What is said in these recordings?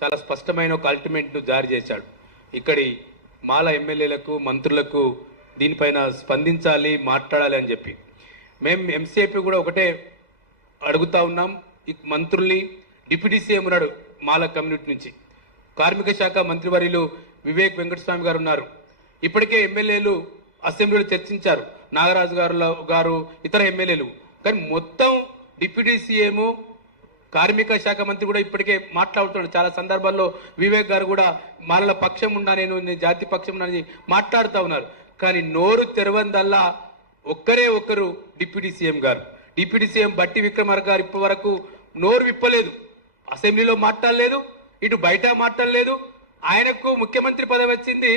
చాలా స్పష్టమైన ఒక అల్టిమేట్ను జారీ చేశాడు. ఇక్కడి మాల ఎమ్మెల్యేలకు మంత్రులకు దీనిపైన స్పందించాలి, మాట్లాడాలి అని చెప్పి మేము ఎంసీఐపీ కూడా ఒకటే అడుగుతా ఉన్నాం. ఈ మంత్రుల్ని డిప్యూటీ సీఎం ఉన్నాడు మాల కమ్యూనిటీ నుంచి, కార్మిక శాఖ మంత్రివర్యులు వివేక్ వెంకటస్వామి గారు ఉన్నారు. ఇప్పటికే ఎమ్మెల్యేలు అసెంబ్లీలో చర్చించారు, నాగరాజు గారు ఇతర ఎమ్మెల్యేలు. కానీ మొత్తం డిప్యూటీ సీఎం కార్మిక శాఖ మంత్రి కూడా ఇప్పటికే మాట్లాడుతున్నాడు. చాలా సందర్భాల్లో వివేక్ గారు కూడా మాలల పక్షం ఉన్నా, నేను జాతి పక్షం ఉన్నా మాట్లాడుతూ ఉన్నారు. కానీ నోరు తెరవందల్లా ఒక్కరే ఒక్కరు డిప్యూటీ సీఎం గారు. డిప్యూటీ సీఎం బట్టి విక్రమార్క గారు ఇప్పటి వరకు నోరు విప్పలేదు, అసెంబ్లీలో మాట్లాడలేదు, ఇటు బయట మాట్లాడలేదు. ఆయనకు ముఖ్యమంత్రి పదవి వచ్చింది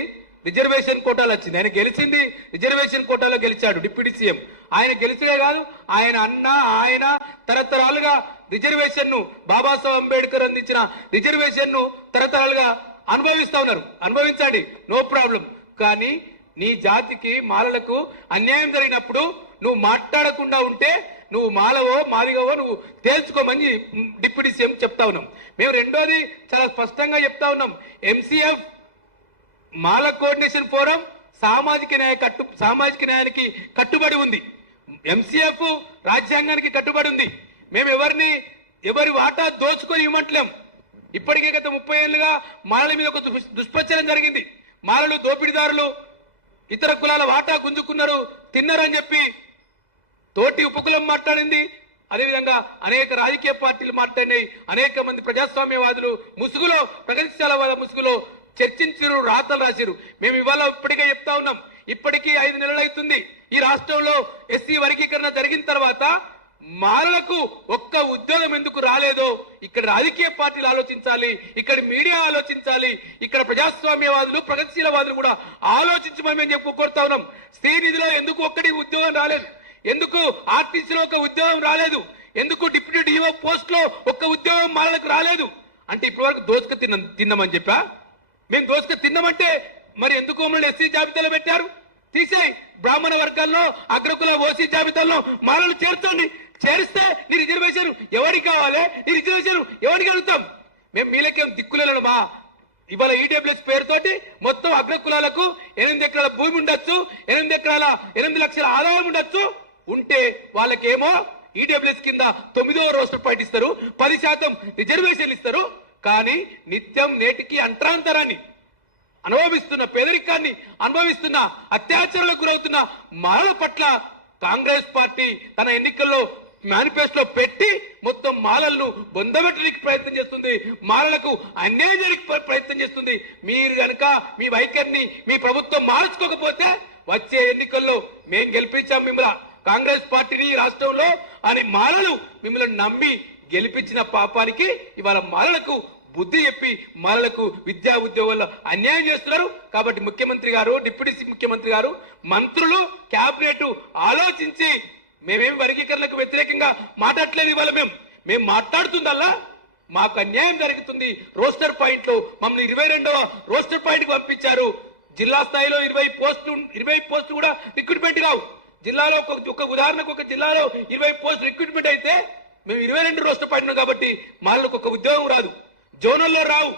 రిజర్వేషన్ కోటాలో వచ్చింది, ఆయన గెలిచింది రిజర్వేషన్ కోటాలో గెలిచాడు డిప్యూటీ సీఎం. ఆయన గెలిచే కాదు, ఆయన తరతరాలుగా రిజర్వేషన్ ను, బాబాసాహెబ్ అంబేద్కర్ అందించిన రిజర్వేషన్ ను తరతరాలుగా అనుభవిస్తా ఉన్నారు. అనుభవించండి, నో ప్రాబ్లం. కానీ నీ జాతికి మాలలకు అన్యాయం జరిగినప్పుడు నువ్వు మాట్లాడకుండా ఉంటే నువ్వు మాలవో మాదిగవో నువ్వు తేల్చుకోమని డిప్యూటీ సీఎం చెప్తా ఉన్నాం. మేము రెండోది చాలా స్పష్టంగా చెప్తా ఉన్నాం, ఎంసీఎఫ్ మాల కోఆర్డినేషన్ ఫోరం సామాజిక న్యాయానికి కట్టుబడి ఉంది. ఎంసీఎఫ్ రాజ్యాంగానికి కట్టుబడి ఉంది. మేము ఎవరి వాటా దోచుకొని ఇవ్వట్లేం. ఇప్పటికే గత 30 ఏళ్లుగా మాలల మీద ఒక దుష్ప్రచారం జరిగింది. మాలలు దోపిడీదారులు, ఇతర కులాల వాటా గుంజుకున్నారు, తిన్నారని చెప్పి తోటి ఉపకులం మాట్లాడింది. అదేవిధంగా అనేక రాజకీయ పార్టీలు మాట్లాడినాయి. అనేక మంది ప్రజాస్వామ్యవాదులు ముసుగులో, ప్రగతిశీలవాద ముసుగులో చర్చించారు, రాతలు రాశారు. మేము ఇవాళ ఇప్పటికే చెప్తా ఉన్నాం, ఇప్పటికీ 5 నెలలు అవుతుంది ఈ రాష్ట్రంలో ఎస్సీ వర్గీకరణ జరిగిన తర్వాత మాలలకు ఒక్క ఉద్యోగం ఎందుకు రాలేదో ఇక్కడ రాజకీయ పార్టీలు ఆలోచించాలి, ఇక్కడ మీడియా ఆలోచించాలి, ఇక్కడ ప్రజాస్వామ్యవాదులు ప్రగతిశీలవాదులు కూడా ఆలోచించమని మేము చెప్పి కోరుతా ఉన్నాం. శ్రీనిధిలో ఎందుకు ఒక్కటి ఉద్యోగం రాలేదు, ఎందుకు ఆర్టీసీలో ఒక ఉద్యోగం రాలేదు, ఎందుకు డిప్యూటీ డిఓ పోస్ట్ లో ఒక్క ఉద్యోగం మాలలకు రాలేదు అంటే ఇప్పటివరకు దోచుక తిన్నామని చెప్పా. మేము దోచుక తిన్నామంటే మరి ఎందుకు మమ్మల్ని ఎస్సీ జాబితాలో పెట్టారు? తీసేయి. బ్రాహ్మణ వర్గాల్లో అగ్రకుల ఓసీ జాబితాలో మాలలు చేర్చండి. చేరిస్తే నీ రిజర్వేషన్ ఎవరికి కావాలి, నీ రిజర్వేషన్ ఎవరికి అడుగుతాం? మేము మీలకేం దిక్కులేను. మా ఇవాళ ఈడబ్ల్యూఎస్ పేరుతోటి మొత్తం అగ్రకులాలకు 8 ఎకరాల భూమి ఉండొచ్చు, 8 లక్షల ఆదాయం ఉండొచ్చు. ఉంటే వాళ్ళకేమో ఈడబ్ల్యూఎస్ కింద 9వ రోస్టర్ పాయింట్ ఇస్తారు, 10% రిజర్వేషన్ ఇస్తారు. కానీ నిత్యం నేటికి అంతరాంతరాన్ని అనుభవిస్తున్న, పేదరికాన్ని అనుభవిస్తున్న, అత్యాచారాలకు గురవుతున్న మాలల పట్ల కాంగ్రెస్ పార్టీ తన ఎన్నికల్లో మేనిఫెస్టోలో పెట్టి మొత్తం మాలలను బొందబెట్టడానికి ప్రయత్నం చేస్తుంది, మాలలకు అన్యాయం జరిగే ప్రయత్నం చేస్తుంది. మీరు కనుక మీ వైఖరిని మీ ప్రభుత్వం మార్చుకోకపోతే వచ్చే ఎన్నికల్లో మేము గెలిపించాం మిమ్మల్ని, కాంగ్రెస్ పార్టీని రాష్ట్రంలో అని మాలలు మిమ్మల్ని నమ్మి గెలిపించిన పాపానికి ఇవాళ మాలలకు బుద్ధి చెప్పి మాలలకు విద్యా ఉద్యోగాల్లో అన్యాయం చేస్తున్నారు. కాబట్టి ముఖ్యమంత్రి గారు, డిప్యూటీ ముఖ్యమంత్రి గారు, మంత్రులు, కేబినెట్ ఆలోచించి మేమేమి వర్గీకరణకు వ్యతిరేకంగా మాట్లాడలేదు. ఇవాళ మేము మాట్లాడుతుందల్లా మాకు అన్యాయం జరుగుతుంది. రోస్టర్ పాయింట్ లో మమ్మల్ని 22వ రోస్టర్ పాయింట్ కి పంపించారు. జిల్లా స్థాయిలో 20 పోస్టులు కూడా రిక్రూట్మెంట్ కావు. జిల్లాలో ఒక ఉదాహరణకు ఒక జిల్లాలో 20 పోస్టులు రిక్రూట్మెంట్ అయితే మేము 22 రోస్టర్ పాయింట్ కాబట్టి మాలకు ఒక ఉద్యోగం రాదు, జోనల్లో రావు.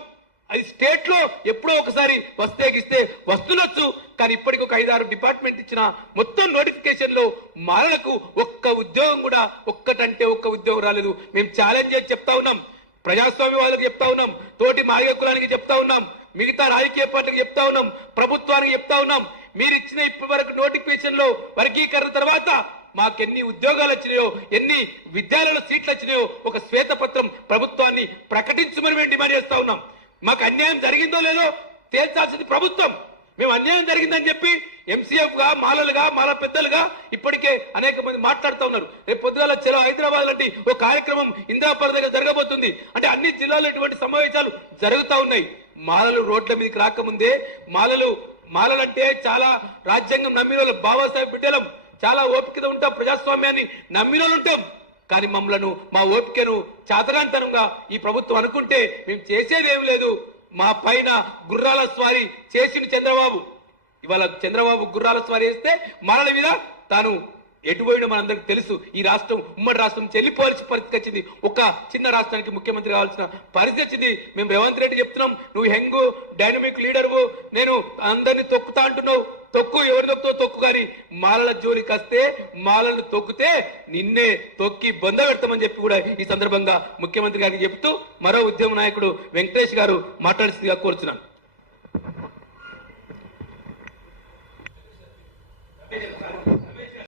అది స్టేట్ లో ఎప్పుడో ఒకసారి వస్తేగిస్తే వస్తుండొచ్చు. కానీ ఇప్పటికి ఒక 5-6 డిపార్ట్మెంట్ ఇచ్చిన మొత్తం నోటిఫికేషన్ లో మాలకు ఒక్క ఉద్యోగం కూడా, ఒక్కటంటే ఒక్క ఉద్యోగం రాలేదు. మేము ఛాలెంజ్ చేసి చెప్తా ఉన్నాం, ప్రజాస్వామ్య వాళ్ళకి చెప్తా ఉన్నాం, తోటి మాదిగ కులానికి చెప్తా ఉన్నాం, మిగతా రాజకీయ పార్టీకి చెప్తా ఉన్నాం, ప్రభుత్వానికి చెప్తా ఉన్నాం. మీరు ఇచ్చిన ఇప్పటి వరకు నోటిఫికేషన్ లో వర్గీకరణ తర్వాత మాకెన్ని ఉద్యోగాలు వచ్చినాయో, ఎన్ని విద్యాలయాల సీట్లు వచ్చినాయో ఒక శ్వేతపత్రం ప్రభుత్వాన్ని ప్రకటించమని మేము డిమాండ్ చేస్తా ఉన్నాం. మాకు అన్యాయం జరిగిందో లేదో తేల్చాల్సింది ప్రభుత్వం. మేము అన్యాయం జరిగిందని చెప్పి ఎంసీఎఫ్ గా, మాలలుగా, మాల పెద్దలుగా ఇప్పటికే అనేక మంది మాట్లాడుతూ ఉన్నారు. రేపు పొద్దుగాల చలో హైదరాబాద్ లాంటి ఒక కార్యక్రమం ఇందిరాపూర్ దగ్గర జరగబోతుంది. అంటే అన్ని జిల్లాల్లో ఇటువంటి సమావేశాలు జరుగుతూ ఉన్నాయి. మాలలు రోడ్ల మీదకి రాకముందే మాలలంటే చాలా రాజ్యాంగం నమ్మిన వాళ్ళు, బాబాసాహెబ్ బిడ్డలం, చాలా ఓపికతో ఉంటాం, ప్రజాస్వామ్యాన్ని నమ్మిన వాళ్ళు ఉంటాం. కానీ మమ్మలను, మా ఓపికను చాతరాంతరంగా ఈ ప్రభుత్వం అనుకుంటే మేము చేసేది ఏం లేదు. మా పైన గుర్రాల స్వారీ చేసిన చంద్రబాబు, ఇవాళ చంద్రబాబు గుర్రాల స్వారీ చేస్తే మాలల మీద తాను ఎటు పోయినా మనందరికి తెలుసు. ఈ రాష్ట్రం ఉమ్మడి రాష్ట్రం చెల్లిపోవాల్సిన పరిస్థితి వచ్చింది. ఒక చిన్న రాష్ట్రానికి ముఖ్యమంత్రి కావాల్సిన పరిస్థితి వచ్చింది. మేము రేవంత్ రెడ్డి చెప్తున్నాం, నువ్వు యంగ్ డైనమిక్ లీడర్వు, నేను అందరినీ తొక్కుతా అంటున్నావు, తొక్కు, ఎవరి తొక్కుతో తొక్కు, కానీ మాలల జోలికి వస్తే మాలలను తొక్కితే నిన్నే తొక్కి బొంద పెడతామని చెప్పి కూడా ఈ సందర్భంగా ముఖ్యమంత్రి గారికి చెప్తూ మరో ఉద్యమ నాయకుడు వెంకటేష్ గారు మాట్లాడాల్సిందిగా కోరుచున్నాను.